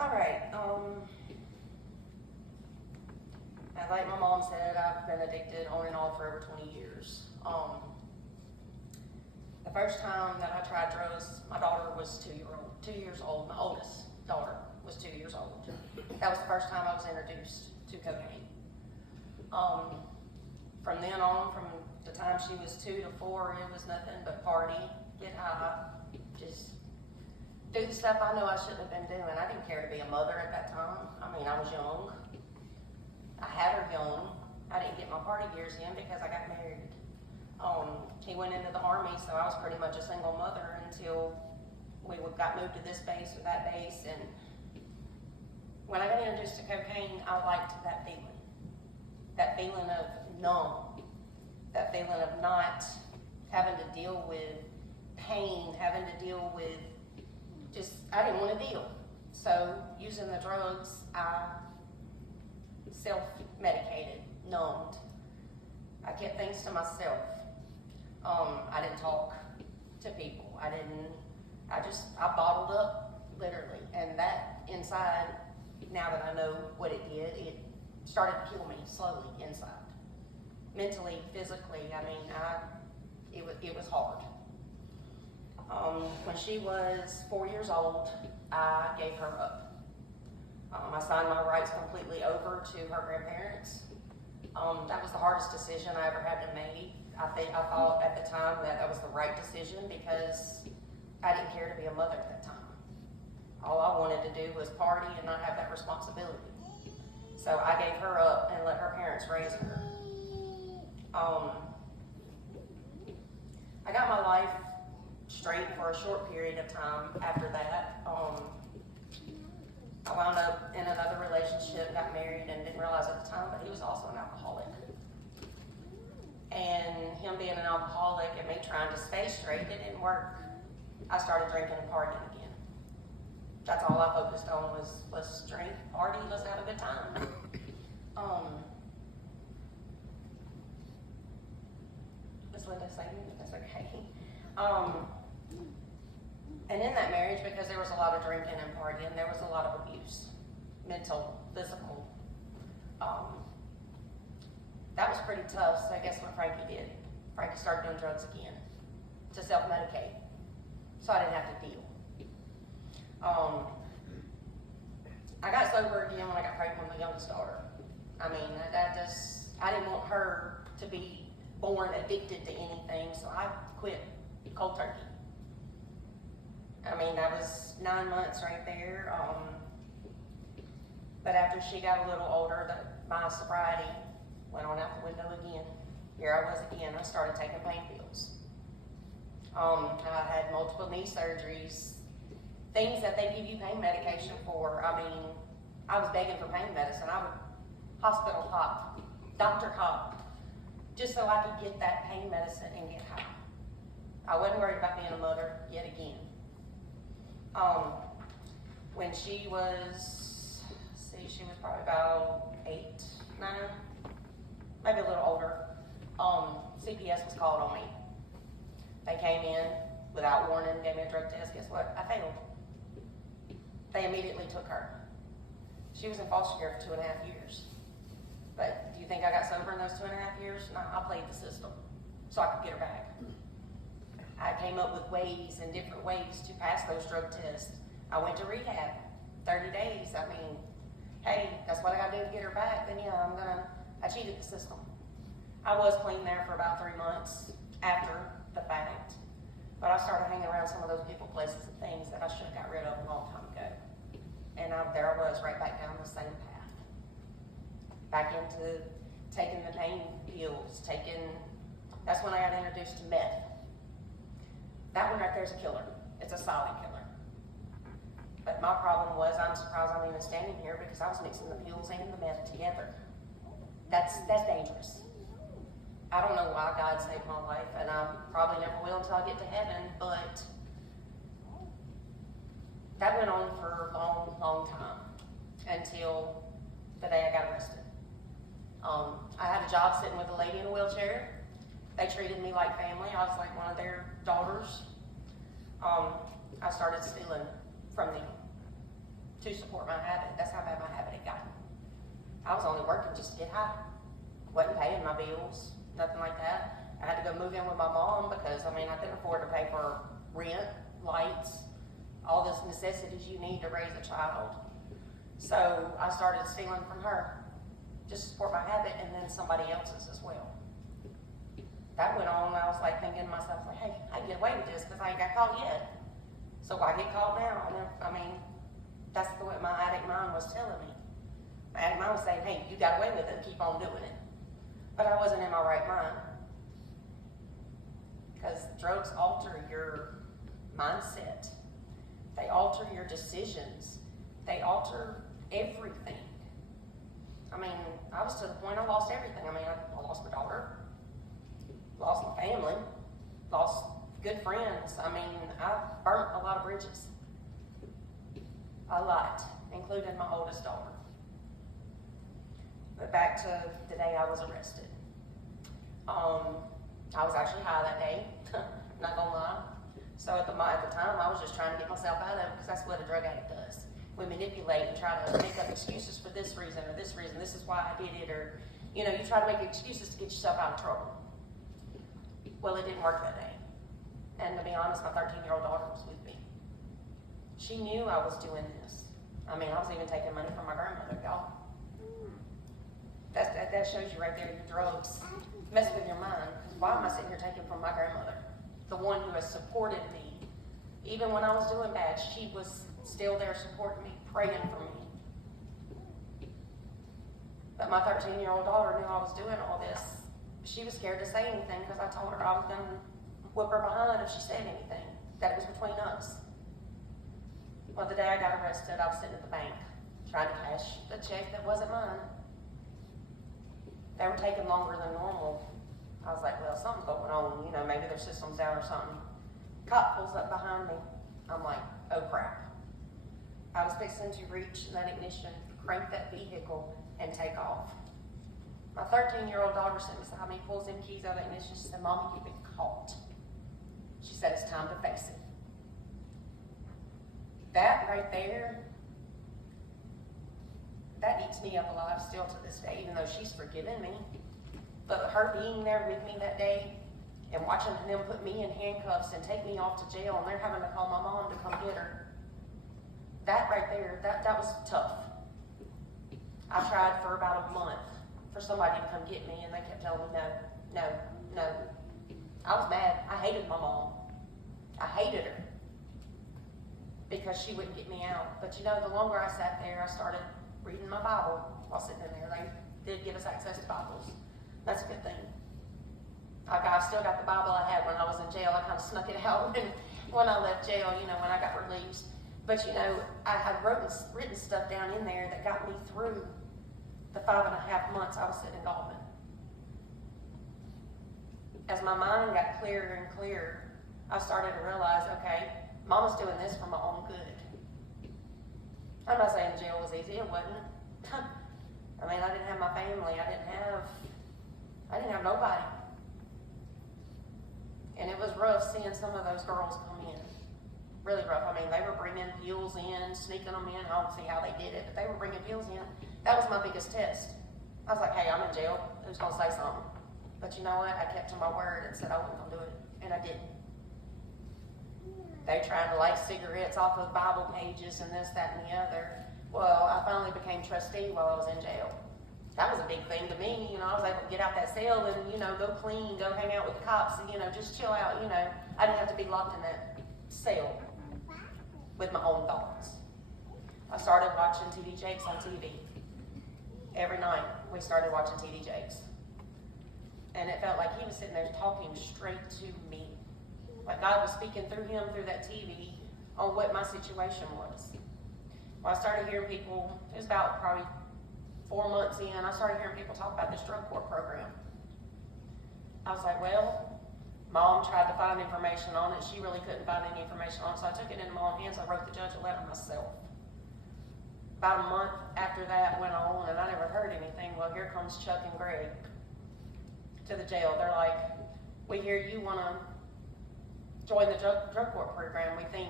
All right, and like my mom said, I've been addicted on and off for over 20 years. The first time that I tried drugs, my daughter was 2 years old. My oldest daughter was 2 years old. That was the first time I was introduced to cocaine. From then on, from the time she was 2 to 4, it was nothing but party, get high, just do the stuff I know I shouldn't have been doing. I didn't care to be a mother at that time. I mean, I was young. I had her young. I didn't get my party years in because I got married. He went into the Army, so I was pretty much a single mother until we got moved to this base or that base. And when I got introduced to cocaine, I liked that feeling of numb, that feeling of not having to deal with pain, having to deal with I didn't want to deal. So using the drugs, I self-medicated, numbed. I kept things to myself. I didn't talk to people. I bottled up, literally. And that inside, now that I know what it did, it started to kill me slowly inside. Mentally, physically, I mean, it was hard. When she was 4 years old, I gave her up. I signed my rights completely over to her grandparents. That was the hardest decision I ever had to make. I thought at the time that was the right decision because I didn't care to be a mother at that time. All I wanted to do was party and not have that responsibility. So I gave her up and let her parents raise her. I got my life straight for a short period of time after that. I wound up in another relationship, got married, and didn't realize at the time, but he was also an alcoholic. And him being an alcoholic and me trying to stay straight, it didn't work. I started drinking and partying again. That's all I focused on was let's drink, party, let's have a good time. Miss Linda saying that's okay. And in that marriage, because there was a lot of drinking and partying, there was a lot of abuse, mental, physical. That was pretty tough, so guess what Frankie did? Frankie started doing drugs again to self-medicate, so I didn't have to deal. I got sober again when I got pregnant with my youngest daughter. I mean, I didn't want her to be born addicted to anything, so I quit cold turkey. I mean, that was 9 months right there. But after she got a little older, my sobriety went on out the window again. Here I was again. I started taking pain pills. I had multiple knee surgeries, things that they give you pain medication for. I mean, I was begging for pain medicine. I would hospital hop, doctor hop, just so I could get that pain medicine and get high. I wasn't worried about being a mother yet again. When she was, she was probably about 8, 9, maybe a little older. CPS was called on me. They came in without warning, gave me a drug test. Guess what? I failed. They immediately took her. She was in foster care for 2.5 years. But do you think I got sober in those 2.5 years? No, I played the system so I could get her back. I came up with ways and different ways to pass those drug tests. I went to rehab, 30 days. I mean, hey, that's what I gotta do to get her back. Then yeah, I cheated the system. I was clean there for about 3 months after the fact, but I started hanging around some of those people, places, and things that I should have got rid of a long time ago. And there I was, right back down the same path. Back into taking the pain pills, that's when I got introduced to meth. That one right there is a killer. It's a silent killer. But my problem was, I'm surprised I'm even standing here because I was mixing the pills and the meth together. That's dangerous. I don't know why God saved my life, and I probably never will until I get to heaven, but that went on for a long, long time until the day I got arrested. I had a job sitting with a lady in a wheelchair. They treated me like family. I was like one of their daughters. I started stealing from them. to support my habit. That's how bad my habit had gotten. I was only working just to get high. Wasn't paying my bills, nothing like that. I had to go move in with my mom because, I couldn't afford to pay for rent, lights, all those necessities you need to raise a child. So I started stealing from her just to support my habit, and then somebody else's as well. That went on, and I was like thinking to myself, like, hey, I can get away with this because I ain't got caught yet. So why get caught now? That's the way my addict mind was telling me. My addict mind was saying, hey, you got away with it, keep on doing it. But I wasn't in my right mind. Because drugs alter your mindset. They alter your decisions. They alter everything. I was to the point I lost everything. I lost my daughter, lost my family, lost good friends. I burnt a lot of bridges. A lot, including my oldest daughter. But back to the day I was arrested. I was actually high that day, not gonna lie. So at the time, I was just trying to get myself out of it because that's what a drug addict does. We manipulate and try to make up excuses for this reason or this reason. This is why I did it, or you try to make excuses to get yourself out of trouble. Well, it didn't work that day. And to be honest, my 13-year-old daughter was with me. She knew I was doing this. I was even taking money from my grandmother, y'all. That shows you right there, your drugs mess with your mind. Why am I sitting here taking from my grandmother? The one who has supported me. Even when I was doing bad, she was still there supporting me, praying for me. But my 13-year-old daughter knew I was doing all this. She was scared to say anything because I told her I was going to whip her behind if she said anything. That it was between us. Well, the day I got arrested, I was sitting at the bank trying to cash a check that wasn't mine. They were taking longer than normal. I was like, well, something's going on. Maybe their system's down or something. Cop pulls up behind me. I'm like, oh crap. I was fixing to reach that ignition, crank that vehicle, and take off. My 13-year-old daughter sitting beside me, pulls them keys out of the ignition. She said, Mommy, you've been caught. She said, it's time to face it. That right there, that eats me up alive still to this day, even though she's forgiven me. But her being there with me that day and watching them put me in handcuffs and take me off to jail, and they're having to call my mom to come get her. That right there, that was tough. I tried for about a month for somebody to come get me, and they kept telling me no. I was mad. I hated my mom. I hated her because she wouldn't get me out. But the longer I sat there, I started reading my Bible while sitting in there. They did give us access to Bibles. That's a good thing. I still got the Bible I had when I was in jail. I kind of snuck it out when I left jail, when I got released. But I had written stuff down in there that got me through the 5.5 months I was sitting in Gallman. As my mind got clearer and clearer, I started to realize, okay, Mama's doing this for my own good. I'm not saying jail was easy, it wasn't. I didn't have my family, I didn't have nobody. And it was rough seeing some of those girls come in. Really rough. They were bringing pills in, sneaking them in. I don't see how they did it, but they were bringing pills in. That was my biggest test. I was like, hey, I'm in jail. Who's going to say something? But you know what? I kept to my word and said I wasn't going to do it. And I didn't. They tried to light cigarettes off of Bible pages and this, that, and the other. Well, I finally became trustee while I was in jail. That was a big thing to me. I was able to get out that cell and, go clean, go hang out with the cops, and, just chill out, I didn't have to be locked in that cell with my own thoughts. I started watching TD Jakes on TV. Every night we started watching TD Jakes. And it felt like he was sitting there talking straight to me. Like God was speaking through him, through that TV, on what my situation was. Well, I started hearing people, it was about probably 4 months in, I started hearing people talk about this drug court program. I was like, well, Mom tried to find information on it. She really couldn't find any information on it, so I took it into my own hands. I wrote the judge a letter myself. About a month after that went on, and I never heard anything. Well, here comes Chuck and Greg to the jail. They're like, we hear you want to join the drug court program. We think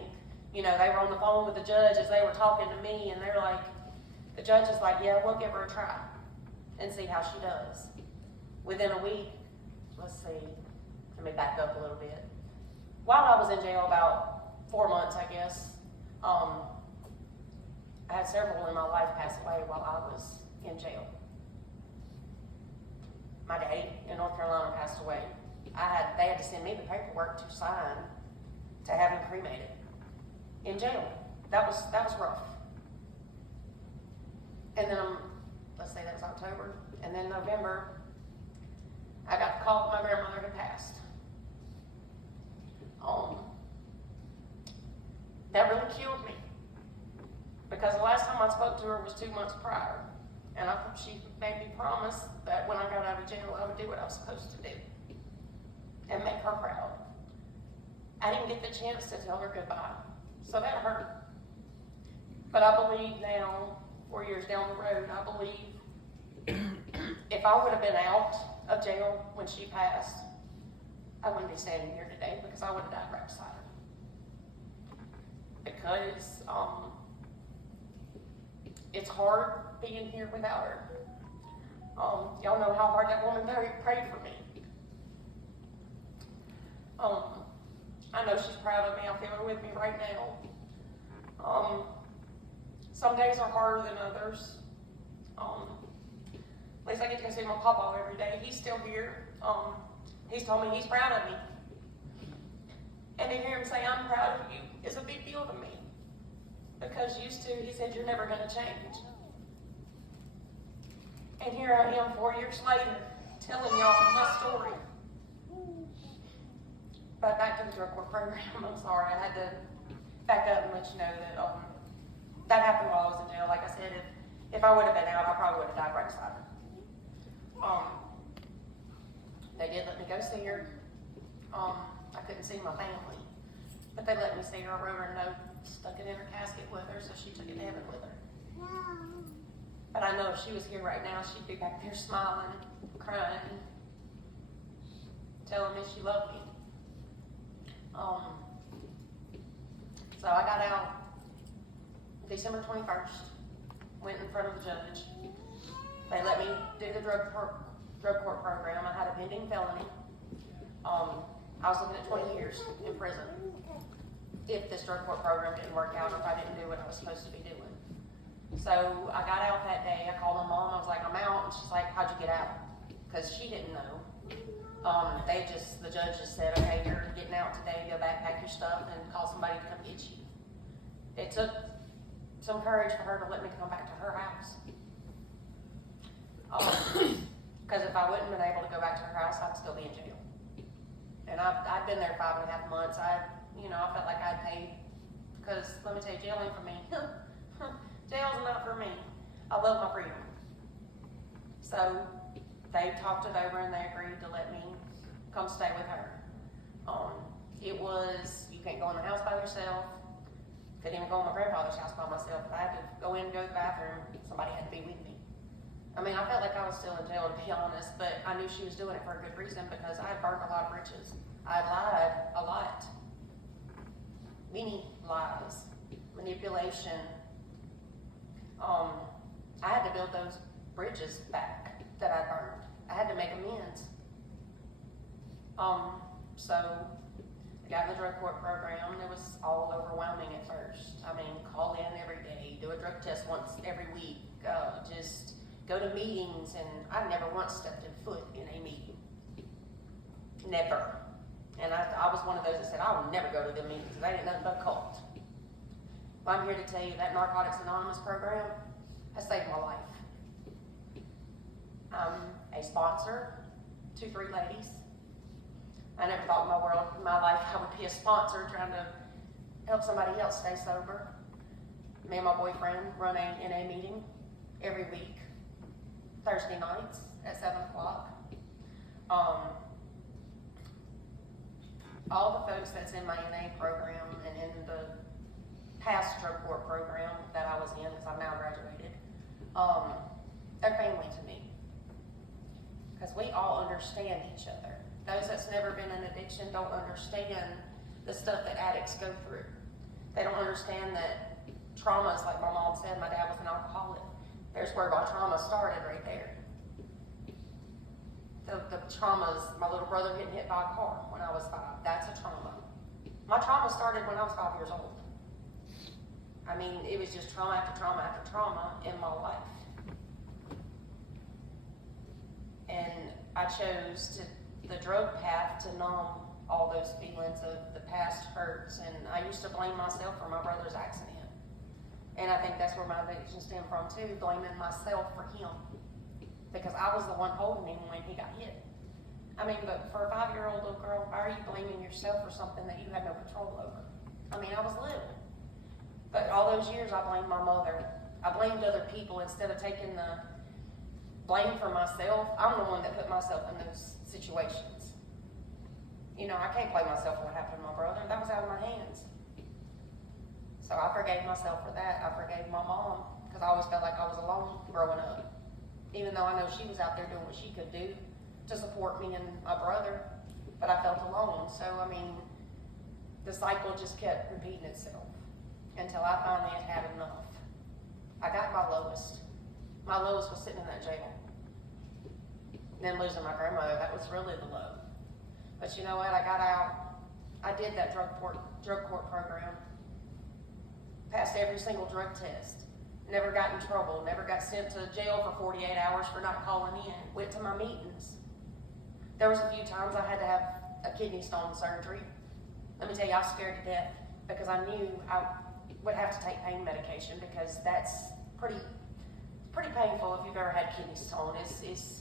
You know, they were on the phone with the judge as they were talking to me, and they're like, the judge is like, yeah, we'll give her a try and see how she does. Within a week, let's see, let me back up a little bit. While I was in jail, about 4 months, I guess, I had several in my life pass away while I was in jail. My daddy in North Carolina passed away. They had to send me the paperwork to sign to have him cremated in jail. That was rough. And then, let's say that was October, and then November, I got the call that my grandmother had passed. That really killed me, because the last time I spoke to her was 2 months prior, and she made me promise that when I got out of jail, I would do what I was supposed to do and make her proud. I didn't get the chance to tell her goodbye, so that hurt. But I believe now, 4 years down the road, I believe if I would have been out of jail when she passed, I wouldn't be standing here today, because I would have died right beside her. Because it's hard being here without her. Y'all know how hard that woman prayed for me. I know she's proud of me. I feel her with me right now. Some days are harder than others. At least I get to go see my papa every day. He's still here. He's told me he's proud of me. And to hear him say, I'm proud of you, is a big deal to me. Because he said, you're never going to change. And here I am 4 years later, telling y'all my story. But back to the drug court program, I'm sorry, I had to back up and let you know that that happened while I was in jail. Like I said, if I would have been out, I probably would have died right beside her. They did let me go see her. I couldn't see my family, but they let me see her. I wrote her a note, stuck it in her casket with her, so she took it to heaven with her. But I know if she was here right now, she'd be back there smiling, crying, telling me she loved me. So I got out December 21st, went in front of the judge. They let me do the drug court program. I had a pending felony. I was looking at 20 years in prison if this drug court program didn't work out, or if I didn't do what I was supposed to be doing. So I got out that day. I called my mom. I was like, I'm out. And she's like, how'd you get out? Because she didn't know. The judge just said, okay, you're getting out today. Go back, pack your stuff, and call somebody to come get you. It took some courage for her to let me come back to her house. Because if I wouldn't have been able to go back to her house, I'd still be in jail. And I'd been there 5.5 months. I felt like I'd paid, because let me tell you, jail ain't for me. Jail's not for me. I love my freedom. So they talked it over and they agreed to let me come stay with her. It was, you can't go in the house by yourself. Couldn't even go in my grandfather's house by myself. If I had to go in and go to the bathroom, somebody had to be with me. I mean, I felt like I was still in jail, to be honest, but I knew she was doing it for a good reason, because I had burned a lot of bridges. I had lied a lot. Many lies, manipulation. I had to build those bridges back that I burned. I had to make amends. So I got in the drug court program. It was all overwhelming at first. I mean, call in every day, do a drug test once every week, just go to meetings, and I never once stepped in foot in a meeting. Never. And I was one of those that said, I will never go to the meetings, because they ain't nothing but a cult. But I'm here to tell you that Narcotics Anonymous program has saved my life. I'm a sponsor to 3 ladies. I never thought in my life I would be a sponsor trying to help somebody else stay sober. Me and my boyfriend run a NA meeting every week, Thursday nights at 7 o'clock. All the folks that's in my NA program and in the past drug court program that I was in, because I'm now graduated, they're family to me. Because we all understand each other. Those that's never been in addiction don't understand the stuff that addicts go through. They don't understand that traumas, like my mom said, my dad was an alcoholic. There's where my trauma started right there. The traumas, my little brother getting hit by a car when I was 5, that's a trauma. My trauma started when I was 5 years old. I mean, it was just trauma after trauma after trauma in my life. And I chose the drug path to numb all those feelings of the past hurts, and I used to blame myself for my brother's accident. And I think that's where my addiction stemmed from too, blaming myself for him. Because I was the one holding him when he got hit. I mean, but for a 5-year-old little girl, why are you blaming yourself for something that you had no control over? I mean, I was little. But all those years I blamed my mother. I blamed other people instead of taking the blame for myself. I'm the one that put myself in those situations. You know, I can't blame myself for what happened to my brother. That was out of my hands. So I forgave myself for that. I forgave my mom because I always felt like I was alone growing up. Even though I know she was out there doing what she could do to support me and my brother, but I felt alone. So, I mean, the cycle just kept repeating itself until I finally had had enough. I got my lowest. My lowest was sitting in that jail. Then losing my grandmother, that was really the low. But you know what, I got out. I did that drug court program. Passed every single drug test. Never got in trouble, never got sent to jail for 48 hours for not calling in. Went to my meetings. There was a few times I had to have a kidney stone surgery. Let me tell you, I was scared to death because I knew I would have to take pain medication because that's pretty painful if you've ever had kidney stone. It's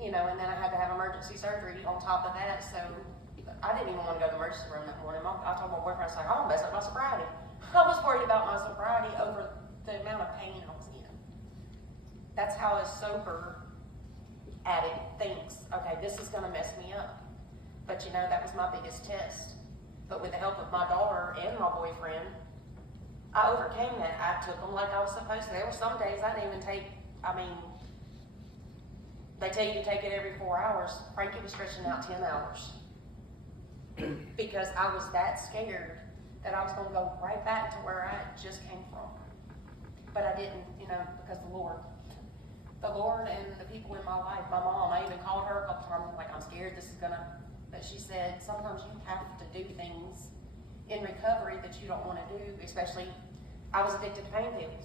you know, and then I had to have emergency surgery on top of that, so I didn't even want to go to the emergency room that morning. I told my boyfriend, I was like, I'm gonna mess up my sobriety. I was worried about my sobriety over the amount of pain I was in. That's how a sober addict thinks, okay, this is gonna mess me up. But you know, that was my biggest test. But with the help of my daughter and my boyfriend, I overcame that. I took them like I was supposed to. There were some days I didn't even take, I mean, they tell you to take it every 4 hours. Frankie was stretching out 10 hours. Because I was that scared that I was going to go right back to where I just came from. But I didn't, you know, because the Lord and the people in my life, my mom, I even called her a couple times, like, I'm scared this is gonna, but she said, sometimes you have to do things in recovery that you don't want to do, especially, I was addicted to pain pills.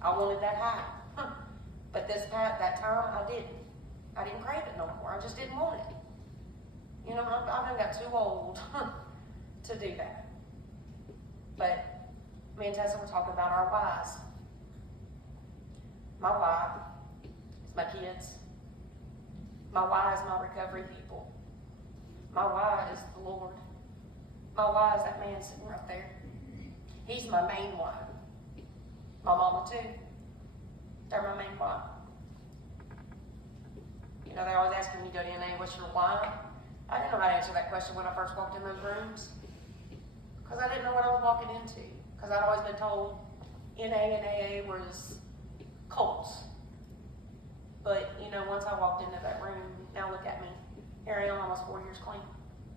I wanted that high. But that time, I didn't crave it no more. I just didn't want it. You know, I done got too old to do that. But me and Tessa were talking about our whys. My why is my kids. My why is my recovery people. My why is the Lord. My why is that man sitting right there. He's my main why. My mama too. They're my main why. You know, they're always asking me, Dodiana, what's your why? I didn't know how to answer that question when I first walked in those rooms. Because I didn't know what I was walking into. Because I'd always been told NA and AA was cults. But, you know, once I walked into that room, now look at me. Here I am almost 4 years clean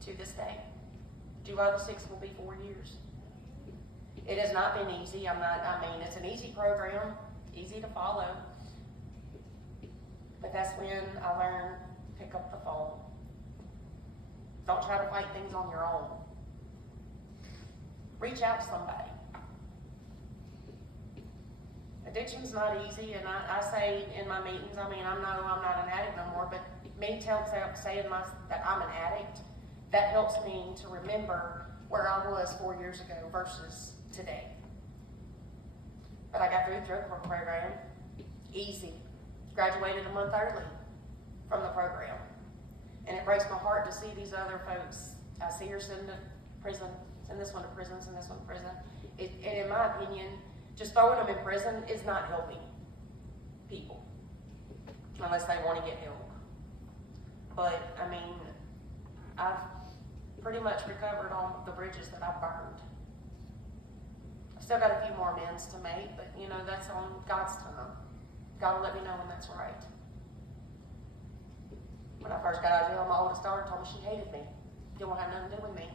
to this day. July the 6th will be 4 years. It has not been easy. It's an easy program, easy to follow. But that's when I learned to pick up the phone. Don't try to fight things on your own. Reach out to somebody. Addiction's not easy, and I say in my meetings, I'm not an addict no more, but me saying that I'm an addict, that helps me to remember where I was 4 years ago versus today. But I got through the drug program easy. Graduated a month early from the program. And it breaks my heart to see these other folks. I see her send to prison, send this one to prison, send this one to prison. And in my opinion, just throwing them in prison is not helping people. Unless they want to get help. But, I've pretty much recovered all the bridges that I've burned. I've still got a few more amends to make, but, you know, that's on God's time. God will let me know when that's right. When I first got out of jail, my oldest daughter told me she hated me. Didn't want to have nothing to do with me.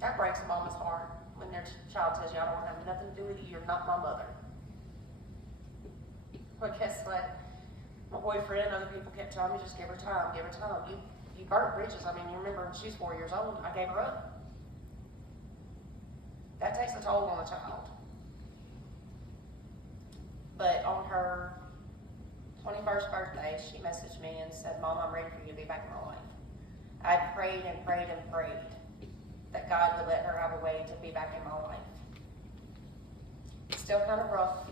That breaks a mama's heart when their child says, "I don't want to have nothing to do with you. You're not my mother." But guess what? My boyfriend and other people kept telling me, "Just give her time, give her time. You burnt bridges." I mean, you remember when she was 4 years old, I gave her up. That takes a toll on a child. But on her 21st birthday, she messaged me and said, "Mom, I'm ready for you to be back in my life." I prayed and prayed and prayed that God would let her have a way to be back in my life. It's still kind of rough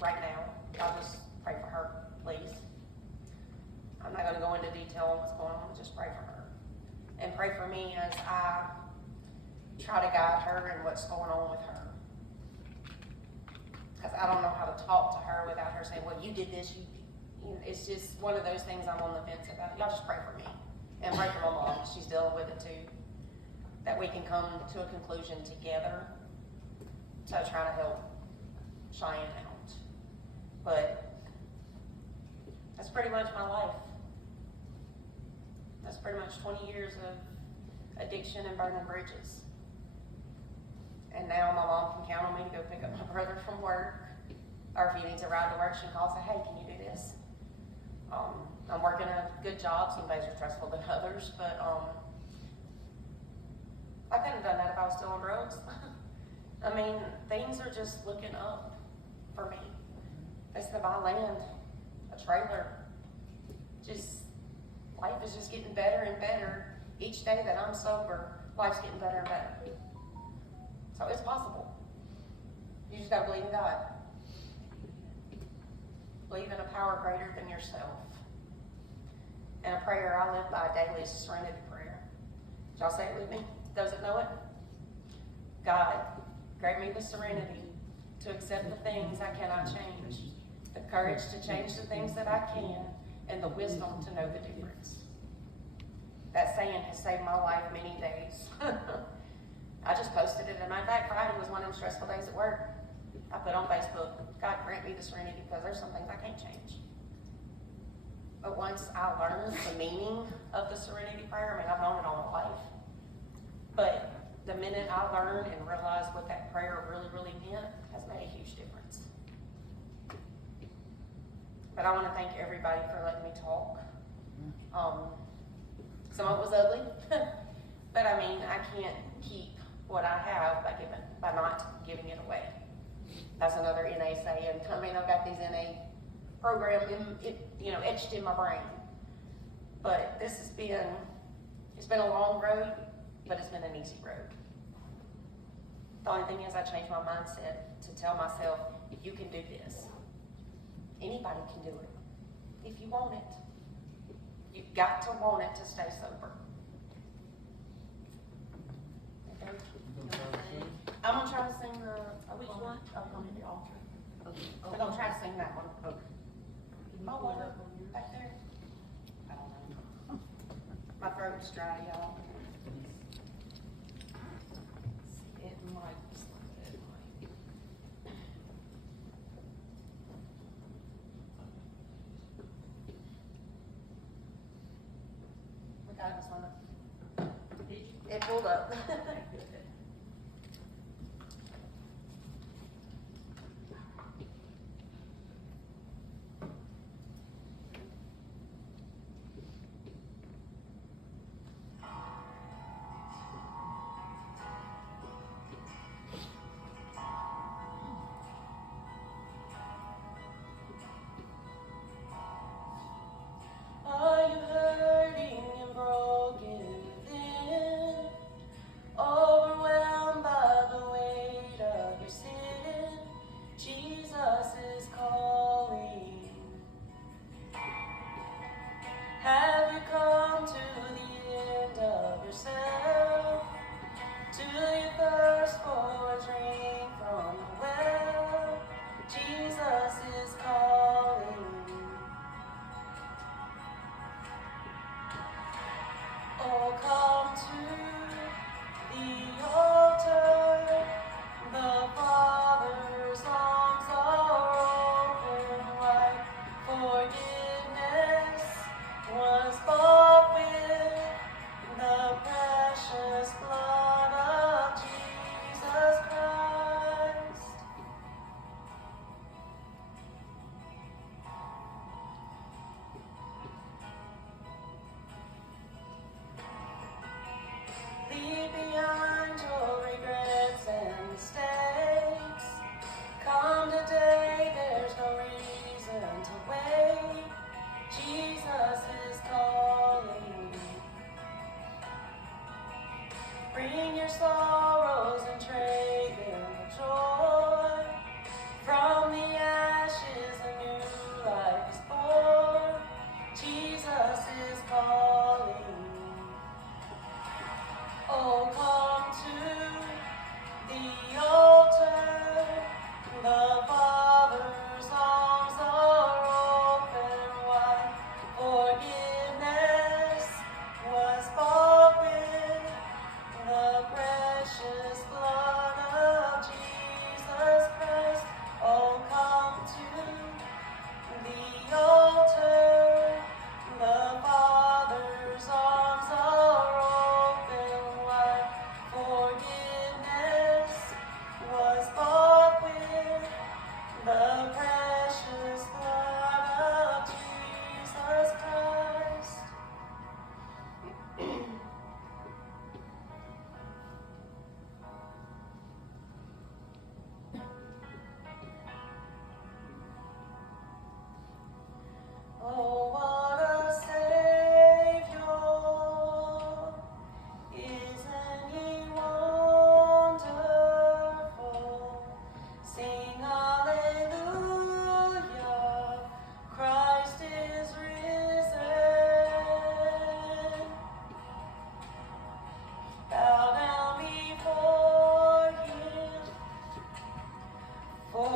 right now. Y'all just pray for her, please. I'm not going to go into detail on what's going on, but just pray for her. And pray for me as I try to guide her and what's going on with her. Because I don't know how to talk to her without her saying, "Well, you did this, you know," it's just one of those things I'm on the fence about. Y'all just pray for me. And pray for my mom, she's dealing with it too. That we can come to a conclusion together to try to help Cheyenne out. But that's pretty much my life. That's pretty much 20 years of addiction and burning bridges. And now my mom can count on me to go pick up my brother from work. Or if he needs a ride to work, she can call and say, "Hey, can you do this?" I'm working a good job. Some days are stressful than others, but I couldn't have done that if I was still on drugs. I mean, things are just looking up for me. It's to buy land, a trailer. Just, life is just getting better and better. Each day that I'm sober, life's getting better and better. So it's possible. You just gotta believe in God. Believe in a power greater than yourself. And a prayer I live by daily is a serenity prayer. Did y'all say it with me? Those that know it? God, grant me the serenity to accept the things I cannot change, the courage to change the things that I can, and the wisdom to know the difference. That saying has saved my life many days. I just posted it, and matter of fact, Friday was one of them stressful days at work. I put on Facebook, "God grant me the serenity because there's some things I can't change." But once I learned the meaning of the serenity prayer, I mean, I've known it all my life. But the minute I learned and realized what that prayer really, really meant has made a huge difference. But I want to thank everybody for letting me talk. Some of it was ugly, but I mean, I can't keep what I have by not giving it away. That's another NA saying. I mean, I've got these NA program etched in my brain. But it's been a long road, but it's been an easy road. The only thing is I changed my mindset to tell myself, you can do this. Anybody can do it. If you want it. You've got to want it to stay sober. Okay. I'm gonna try to sing which one? I'm the altar. Okay. I'm gonna try to sing that one. Okay. Back there? I don't know. My throat's dry, y'all. It might just like it might. We got this one. It pulled up. Are you hurting and broken within? Oh,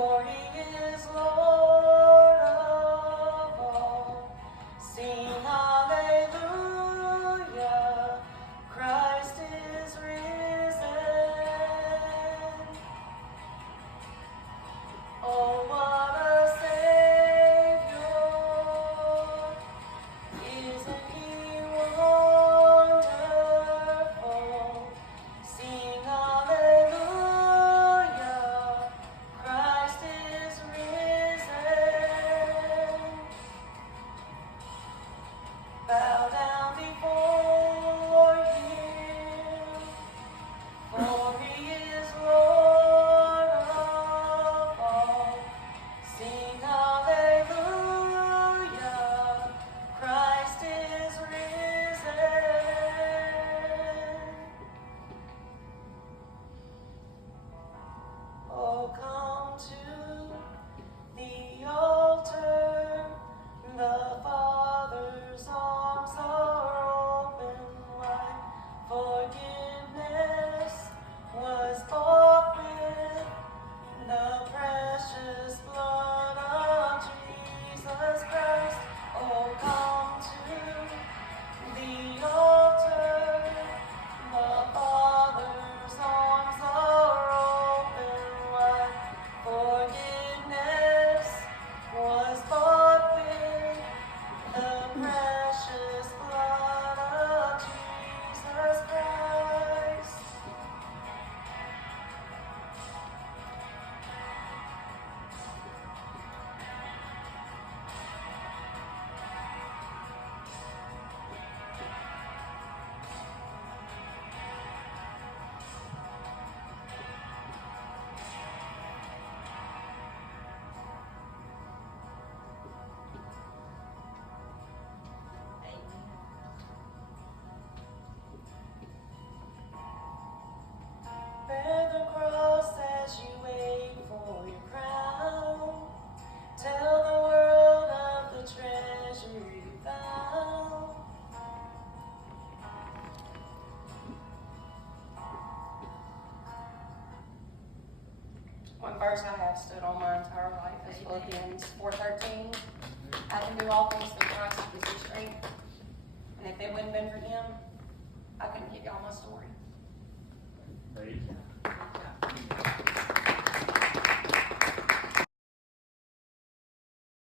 For he is Lord of all. Sing hallelujah, Christ is risen. Oh, what a Savior, isn't he wonderful? Sing hallelujah, Christ is risen. Bow down before him, for he is Lord of all. Sing hallelujah, Christ is risen. Oh, come to the altar, the Father's arms are open wide. Forgiveness was bought with the precious blood of Jesus Christ. Oh, come to the altar, the Father's arms are open wide. Forgiveness was bought with the precious blood of Jesus Christ. Bear the cross as you wait for your crown. Tell the world of the treasure you found. One verse I have stood on my entire life is Philippians 4:13. I can do all things through Christ who gives me strength.